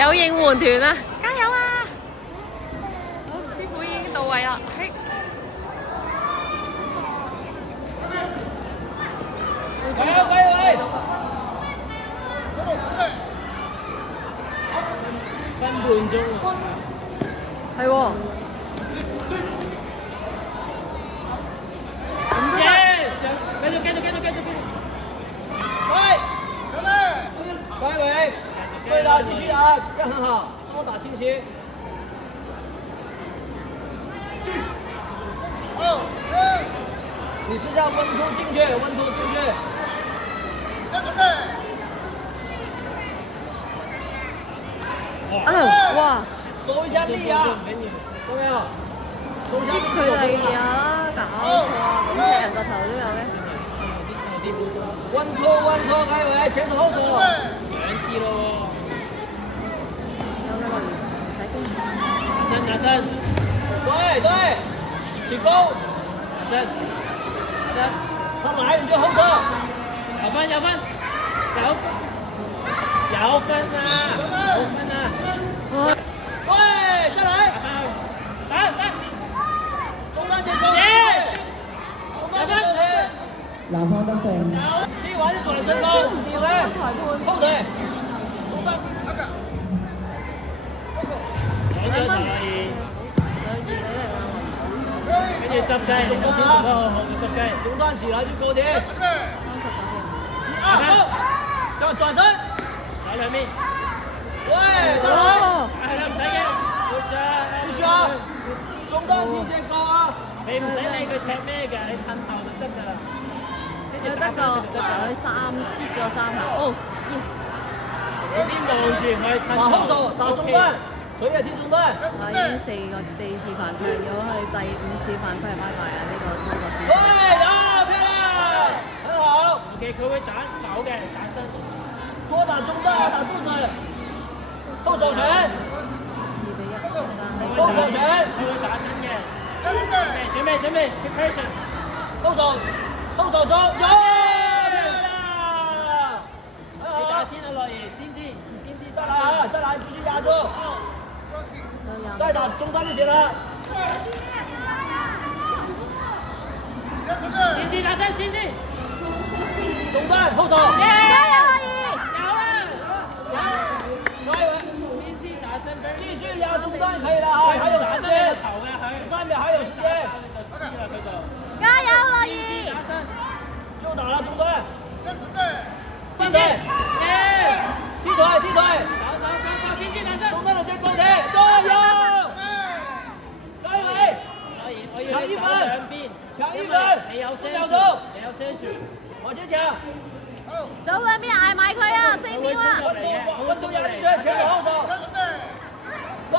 有應援團啊！加油啊！好，師傅已經到位啦，嘿！加油加油喂！分半鐘喎。係喎。Yes！繼續。喂！各位，对的，继续啊，这样很好，多打清晰。你是要温突进去，温突进去。哇！收一下力啊，有没有？收一下力佢哋啊，搞錯啊！咁踢人個頭都有嘅。温突，各位，前手後手。2次咯有啦，唔使驚。拿身，对，起攻，拿身，他来你就后撤。有分，有分啊！喂，再来，打！中单进攻，中单进攻，南方得勝。踢完就转身攻，左腿，后腿，中单。講咗就可以，跟住執雞，頭先做得好好嘅執雞。中段起來就過點。好，轉身，打兩邊。喂，得啦，係啦，唔使驚，不需要，中段踢這個啊。你唔使理佢踢咩㗎，你褪後就得㗎啦。有得個佢擠咗3下，哦 yes！你先望住佢褪打後手，打中段，腿也踢中段。已經4次犯規，如果係第5次犯規係拜拜啊！呢個中國選手。喂，啊，漂亮，很好。OK，佢會打手嘅，打身。多打中段，打肚子，後手拳， 2-1，後手拳，佢會打身嘅。準備 preparation。後手中，有，漂亮，你打先啊，樂兒，先知，再來啊，再來，繼續壓住，再打中段就行了。先知打身，先知。中段後手，加油樂兒！先知打身，繼續壓中段可以了啊，還有時間，13秒還有時間，加油樂兒！就打了中段，斷腿，踢腿，走，先知打身。中段有些勾腿，加油！加油！搶一分，搶一分，4秒鐘，你有些數。往前搶，走兩邊捱埋佢啊！4秒啊！溫度壓力圈，前手後手，喂，